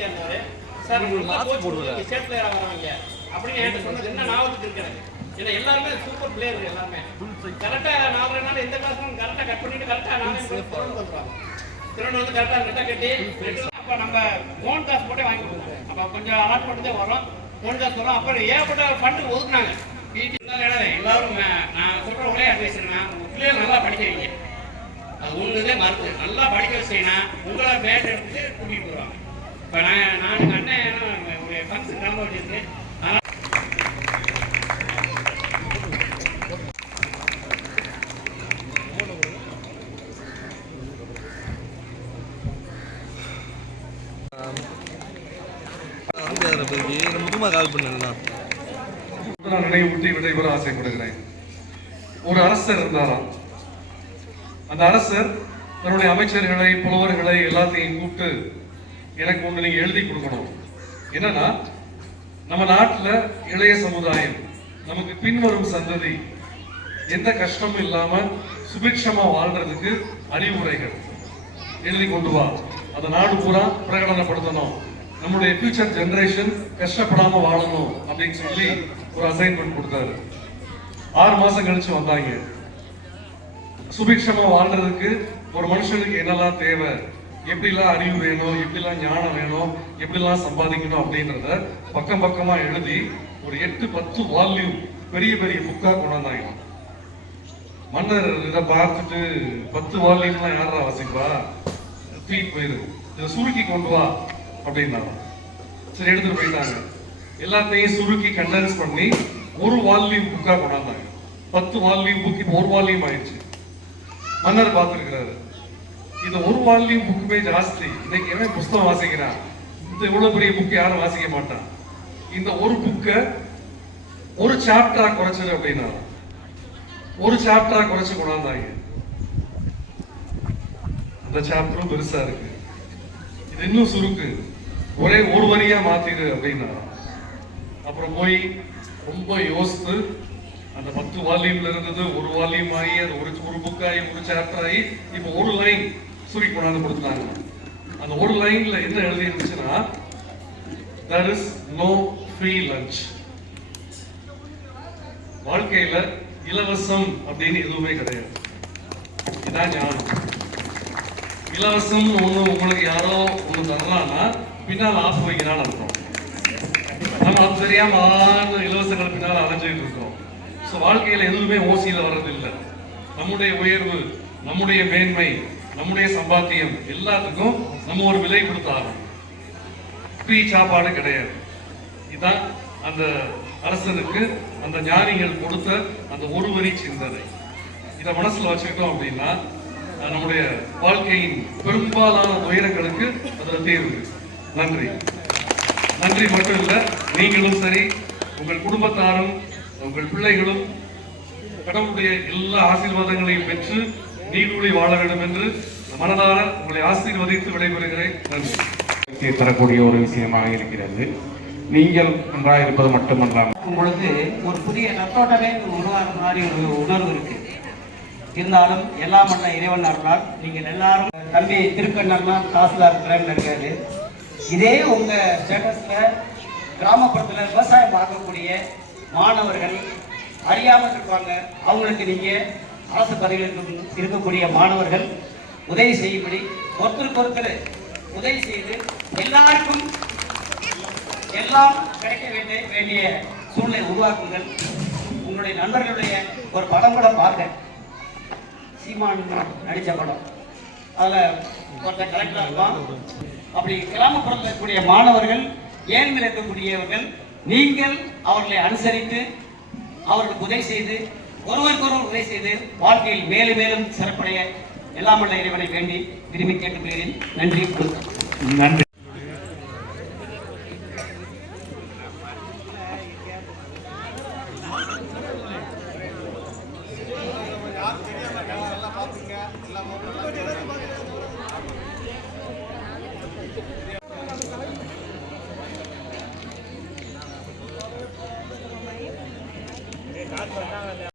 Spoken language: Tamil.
இருந்தாரு சார் உங்களுக்கு போடுவது ஸ்டேட் பிளேயரா வரவங்க அப்படின்னு என்கிட்ட சொன்னது என்ன ஞாபகத்துக்கு இருக்கு எனக்கு? ஏன்னா எல்லாருமே சூப்பர் பிளேயர் எல்லாமே கரெக்டா நாலு எந்த கிளாஸும் கரெக்டா கட் பண்ணிட்டு கரெக்டா நாலு திறன் வந்துருவாங்க திறன் வந்து கரெக்டா நெட்டா கட்டி அப்ப நம்ம மோகன் தாஸ் போட்டே வாங்கி கொடுப்போம் அப்ப கொஞ்சம் அலாட் பண்ணிட்டே வரும் மோகன் தாஸ் வரும் அப்புறம் ஏகப்பட்ட ஃபண்டு ஒதுக்குனாங்க. எல்லாரும் நான் சொல்ற ஒரே அட்வைஸ் என்ன பிள்ளைகள் நல்லா படிக்க வைங்க. அது ஒண்ணுதே மறுத்து நல்லா படிக்க வச்சீங்கன்னா உங்களை பேட் எடுத்து கூட்டிட்டு போவாங்க இப்போ நான் நான் எங்கள் அண்ணன் ஒரு ஃபங்க்ஷன் கிளம்ப வேண்டியிருக்கு நினைவூட்டி விடைபெற ஆசைப்படுகிறேன். ஒரு அரசர் இருந்தாராம். அந்த அரசர் தன்னுடைய அமைச்சர்களை புலவர்களை எல்லாத்தையும் கூப்பிட்டு எனக்கு ஒன்று நீங்கள் எழுதி கொடுக்கணும். என்னன்னா நம்ம நாட்டுல இளைய சமுதாயம் நமக்கு பின்வரும் சந்ததி எந்த கஷ்டமும் இல்லாம சுபிக்ஷமாக வாழ்றதுக்கு அறிவுரைகள். எழுதி கொண்டு வா. அதை நாடு பூரா பிரகடனப்படுத்தணும். நம்மளுடைய ஃபியூச்சர் ஜெனரேஷன் கஷ்டப்படாம வாழணும் அப்படின்னு சொல்லி ஒரு அசைன்மெண்ட் கொடுத்தாரு. ஆறு மாசம் கழிச்சு வந்தாங்க. சுபிக்ஷமா வாழ்றதுக்கு ஒரு மனுஷனுக்கு என்னெல்லாம் தேவை? எப்படிலாம் அறிவு வேணும் எப்படிலாம் ஞானம் வேணும் எப்படிலாம் சம்பாதிக்கணும் அப்படின்றத பக்கம் பக்கமா எழுதி ஒரு எட்டு பத்து வால்யூம் பெரிய பெரிய புக்கா கொண்டாந்தாங்க மன்னர் இதை பார்த்துட்டு பத்து வால்யூம்லாம் யாரா வாசிப்பா? தூக்கி போயிரு இதை சுருக்கி கொண்டு வா அப்படின்னாங்க சரி எடுத்துட்டு போயிட்டாங்க. எல்லாத்தையும் சுருக்கி கண்டென்ஸ் பண்ணி ஒரு வால்யூம் புக்கா கொண்டாந்தாங்க. பத்து வால்யூம் புக் இப்போ ஒரு வால்யூம் ஆயிடுச்சு. மன்னர் பார்த்துருக்கிறாரு. இந்த ஒரு வால்யூம் புக்குமே ஜாஸ்தி. இன்னைக்கு எவன் புஸ்தகம் வாசிக்கிறான். இந்த இவ்வளவு பெரிய புக் யாரும் வாசிக்க மாட்டான். இந்த ஒரு புக்கை ஒரு சாப்டரா குறைச்சது அப்படின்னா ஒரு சாப்டரா குறைச்சு கொண்டாந்தாங்க. அந்த சாப்டரும் பெருசா இருக்கு. இது இன்னும் சுருக்கு. ஒரே ஒரு வரியா மாத்திடு அப்படின்னா அப்புறம் போய் ரொம்ப யோசித்து அந்த பத்து வால்யூம்ல இருந்தது ஒரு வால்யூம் ஆகி அது ஒரு ஒரு புக் ஆகி ஒரு சாப்டர் ஆகி இப்போ ஒரு லைன் சுருக்கி கொண்டாந்து கொடுத்தாங்க அந்த ஒரு லைன்ல என்ன எழுதி இருந்துச்சுன்னா there is no free lunch வாழ்க்கையில இலவசம் அப்படின்னு எதுவுமே கிடையாது. இதான் ஞானம். இலவசம் ஒண்ணு உங்களுக்கு யாரோ ஒண்ணு தரலாம்னா பின்னால் ஆசை வைக்கிறான்னு அர்த்தம். நம்ம அது தெரியாம ஆறு இலவசங்கள் பின்னால் அலைஞ்சிட்டு இருக்கோம். ஸோ வாழ்க்கையில எதுவுமே ஓசியில வர்றது இல்லை நம்முடைய உயர்வு நம்முடைய மேன்மை நம்முடைய சம்பாத்தியம் எல்லாத்துக்கும் நம்ம ஒரு விலை கொடுத்தாகணும் ஃப்ரீ சாப்பாடு கிடையாது. இதுதான் அந்த அரசனுக்கு அந்த ஞானிகள் கொடுத்த அந்த ஒரு வரி சிந்தனை. இதை மனசுல வச்சுக்கிட்டோம் அப்படின்னா நம்முடைய வாழ்க்கையின் பெரும்பாலான உயரங்களுக்கு அதுல தீர்வு. நன்றி. நன்றி மட்டும் இல்லை நீங்களும் சரி உங்கள் குடும்பத்தாரும் உங்கள் பிள்ளைகளும் கடவுளுடைய எல்லா ஆசீர்வாதங்களையும் பெற்று நீடூழி வாழ வேண்டும் என்று மனதார உங்களை ஆசீர்வதித்து விடைபெறுகிறேன். நன்றி. தரக்கூடிய ஒரு விஷயமாக இருக்கிறது. நீங்கள் நன்றாக இருப்பது மட்டுமல்லாமல் பொழுது ஒரு புதிய நத்தோட்டமே உருவாகிற மாதிரி ஒரு உணர்வு இருக்கு. இருந்தாலும் எல்லாம் வல்ல இறைவன் அருளால் நீங்கள் எல்லாரும் தம்பி திருக்கண்ணெல்லாம் தாசில்தார் திறன்ல இருக்காரு. இதே உங்க ஸ்டேட்டஸ்ல கிராமப்புறத்துல விவசாயம் பார்க்கக்கூடிய மாணவர்கள் அறியாமல் இருப்பாங்க. அவங்களுக்கு நீங்க அரசு பதவியில் இருக்கக்கூடிய மாணவர்கள் உதவி செய்யும்படி ஒருத்தருக்கு ஒருத்தர் உதவி செய்து எல்லாருக்கும் எல்லாம் கிடைக்க வேண்டிய வேண்டிய சூழ்நிலை உருவாக்குங்கள். உங்களுடைய நண்பர்களுடைய ஒரு படம் கூட பார்த்தேன் சீமான் நடித்த படம். அதில் ஒருத்தர் கலெக்டராக இருப்பான். அப்படி கிராமப்புறத்தில் இருக்கக்கூடிய மாணவர்கள் ஏழ்மையில் இருக்கக்கூடியவர்கள் நீங்கள் அவர்களை அனுசரித்து அவர்களுக்கு உதவி செய்து ஒருவருக்கொருவர் உதவி செய்து வாழ்க்கையில் மேலும் மேலும் சிறப்படைய எல்லாம் வல்ல இறைவனை வேண்டி விரும்பி கேட்டுக்கொள்கிறேன். நன்றி வணக்கம். நன்றி.